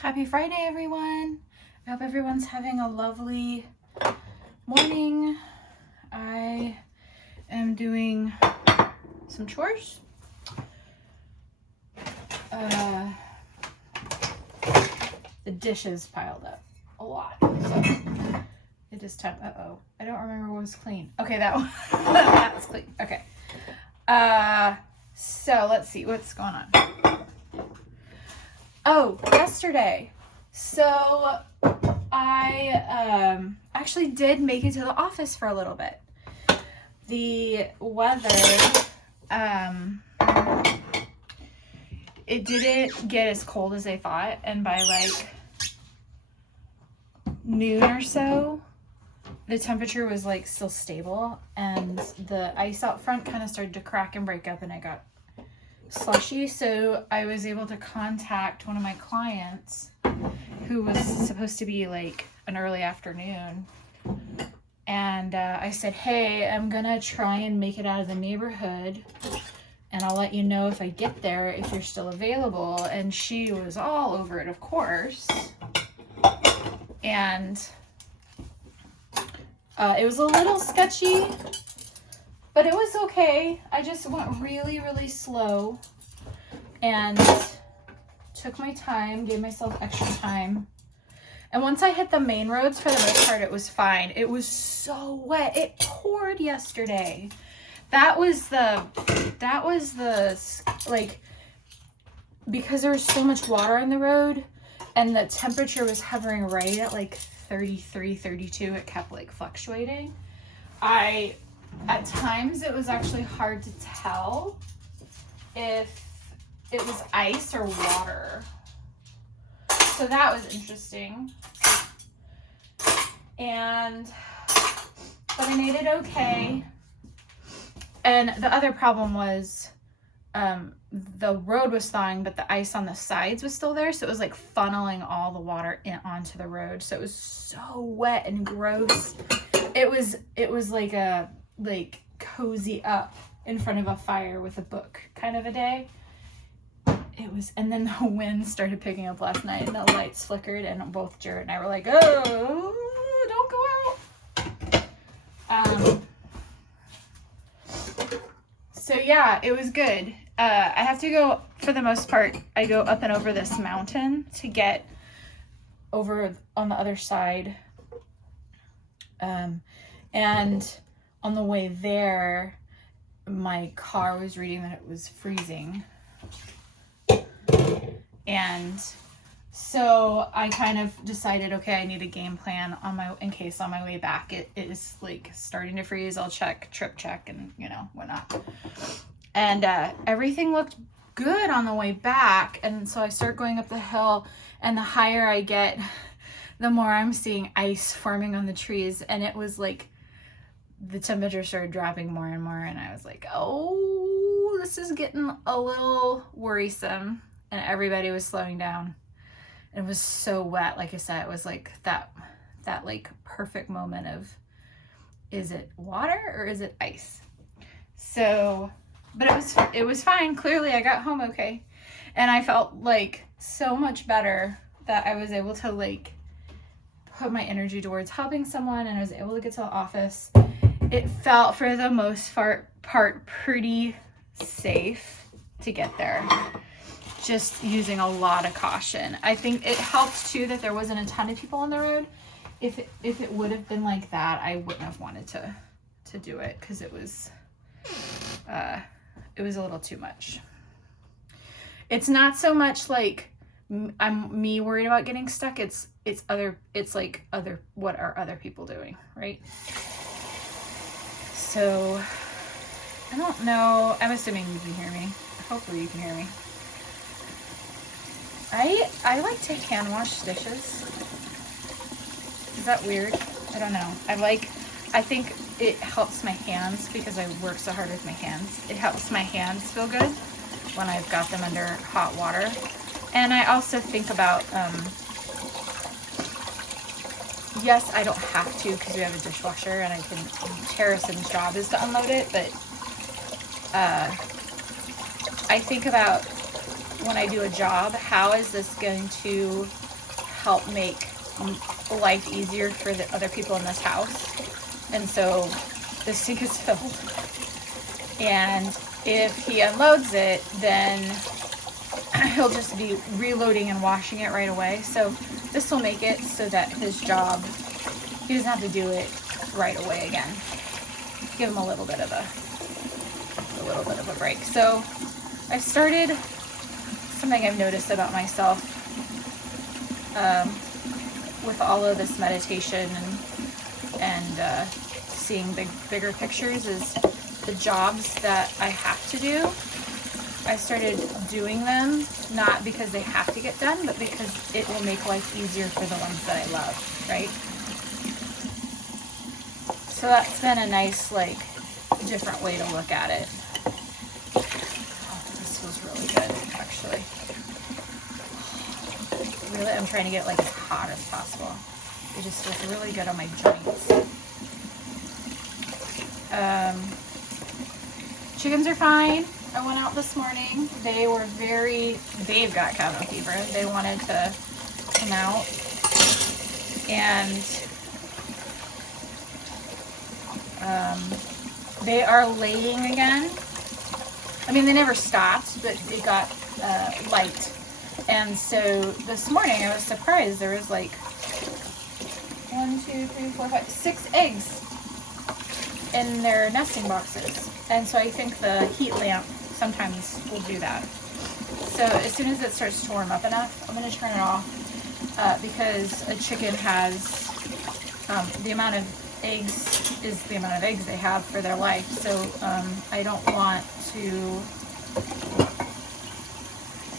Happy Friday, everyone. I hope everyone's having a lovely morning. I am doing some chores. The dishes piled up a lot. So it is time. Uh-oh. I don't remember what was clean. Okay, that one. That's clean. Okay. So let's see what's going on. Oh, yesterday. So I actually did make it to the office for a little bit. The weather, it didn't get as cold as I thought, and by like noon or so, the temperature was like still stable, and the ice out front kind of started to crack and break up, and I got slushy. So I was able to contact one of my clients who was supposed to be like an early afternoon, and I said, hey, I'm gonna try and make it out of the neighborhood, and I'll let you know if I get there, if you're still available. And she was all over it, of course. And it was a little sketchy, but it was okay. I just went really, really slow and took my time, gave myself extra time. And once I hit the main roads, for the most part, it was fine. It was so wet. It poured yesterday. That was the, like, because there was so much water on the road and the temperature was hovering right at like 33, 32. It kept like fluctuating. At times it was actually hard to tell if it was ice or water. So that was interesting. But I made it okay. And the other problem was the road was thawing, but the ice on the sides was still there. So it was like funneling all the water onto the road. So it was so wet and gross. It was like a cozy up in front of a fire with a book kind of a day. It was, and then the wind started picking up last night and the lights flickered, and both Jared and I were like, oh, don't go out. So yeah, it was good. I have to go, for the most part, I go up and over this mountain to get over on the other side. And on the way there, my car was reading that it was freezing. And so I kind of decided, okay, I need a game plan in case on my way back it is like starting to freeze. I'll trip check and whatnot. And everything looked good on the way back. And so I start going up the hill, and the higher I get, the more I'm seeing ice forming on the trees. And it was like the temperature started dropping more and more, and I was like, oh, this is getting a little worrisome. And everybody was slowing down. It was so wet. Like I said, it was like that like perfect moment of, is it water or is it ice? So, but it was fine. Clearly I got home okay. And I felt like so much better that I was able to like put my energy towards helping someone, and I was able to get to the office. It felt for the most part pretty safe to get there. Just using a lot of caution. I think it helped too that there wasn't a ton of people on the road. If it would have been like that, I wouldn't have wanted to do it, because it was a little too much. It's not so much like I'm worried about getting stuck. It's like what are other people doing, right? So I don't know. I'm assuming you can hear me. Hopefully you can hear me. I like to hand wash dishes. Is that weird? I don't know. I think it helps my hands, because I work so hard with my hands. It helps my hands feel good when I've got them under hot water. And I also think about, yes, I don't have to, because we have a dishwasher and Harrison's job is to unload it, but I think about when I do a job, how is this going to help make life easier for the other people in this house. And so the sink is filled. And if he unloads it, then he'll just be reloading and washing it right away. So this will make it so that his job, he doesn't have to do it right away again. Give him a little bit of a break. So I've started something I've noticed about myself with all of this meditation and seeing bigger pictures is the jobs that I have to do. I started doing them not because they have to get done, but because it will make life easier for the ones that I love, right? So that's been a nice, like, different way to look at it. Oh, this feels really good, actually. Really, I'm trying to get like as hot as possible. It just feels really good on my joints. Chickens are fine. I went out this morning. They've got cabin fever. They wanted to come out. And they are laying again. I mean, they never stopped, but it got light. And so this morning I was surprised. There was like 6 eggs in their nesting boxes. And so I think the heat lamp sometimes will do that. So as soon as it starts to warm up enough, I'm going to turn it off because a chicken has the amount of eggs is the amount of eggs they have for their life. So I don't want to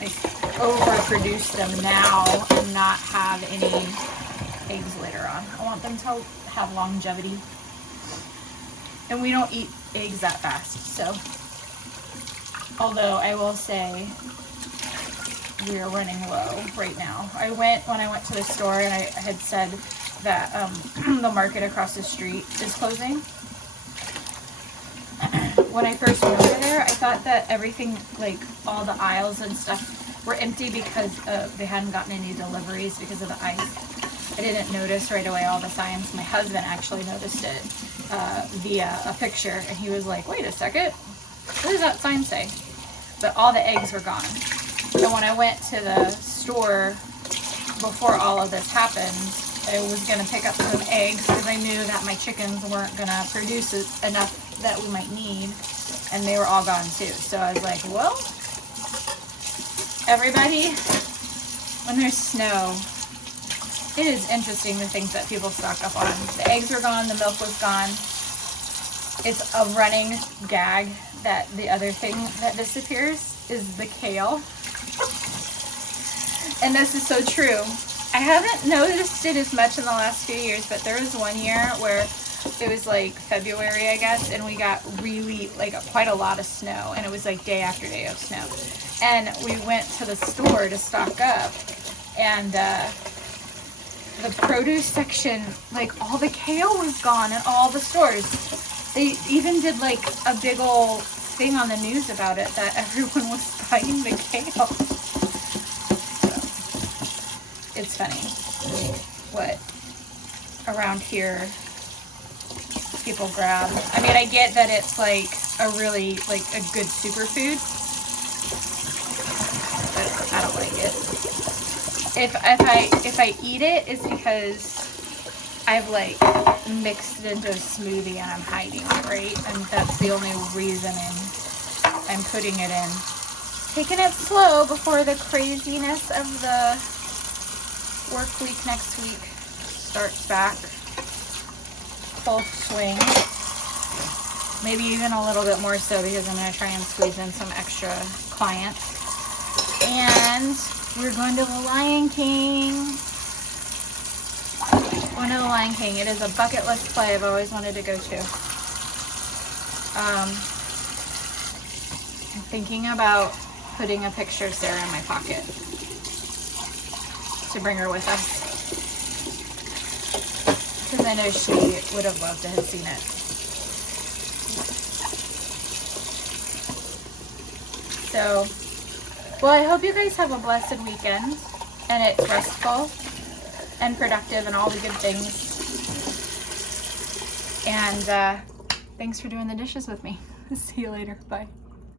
like overproduce them now and not have any eggs later on. I want them to have longevity. And we don't eat eggs that fast, so. Although I will say we are running low right now. When I went to the store and I had said that the market across the street is closing. When I first went over there, I thought that everything, like all the aisles and stuff, were empty because they hadn't gotten any deliveries because of the ice. I didn't notice right away all the signs. My husband actually noticed it via a picture, and he was like, wait a second, what does that sign say? But all the eggs were gone. So when I went to the store before all of this happened, I was going to pick up some eggs because I knew that my chickens weren't going to produce enough that we might need, and they were all gone too. So I was like, well, everybody, when there's snow, it is interesting the things that people stock up on. The eggs were gone, the milk was gone. It's a running gag that the other thing that disappears is the kale. And this is so true. I haven't noticed it as much in the last few years, but there was one year where it was like February, I guess, and we got really like quite a lot of snow, and it was like day after day of snow. And we went to the store to stock up, and the produce section, like all the kale was gone in all the stores. They even did like a big old thing on the news about it, that everyone was buying the kale. So, it's funny what around here people grab. I mean, I get that it's like a really like a good superfood, but I don't like it. If I eat it, it's because I've like mixed it into a smoothie and I'm hiding it, right? And that's the only reason I'm putting it in. Taking it slow before the craziness of the work week next week starts back full swing. Maybe even a little bit more so because I'm going to try and squeeze in some extra clients. And we're going to the Lion King. Going to the Lion King. It is a bucket list play I've always wanted to go to. I'm thinking about putting a picture of Sarah in my pocket to bring her with us. Because I know she would have loved to have seen it. So, well, I hope you guys have a blessed weekend and it's restful. and productive and all the good things. And thanks for doing the dishes with me. See you later. Bye.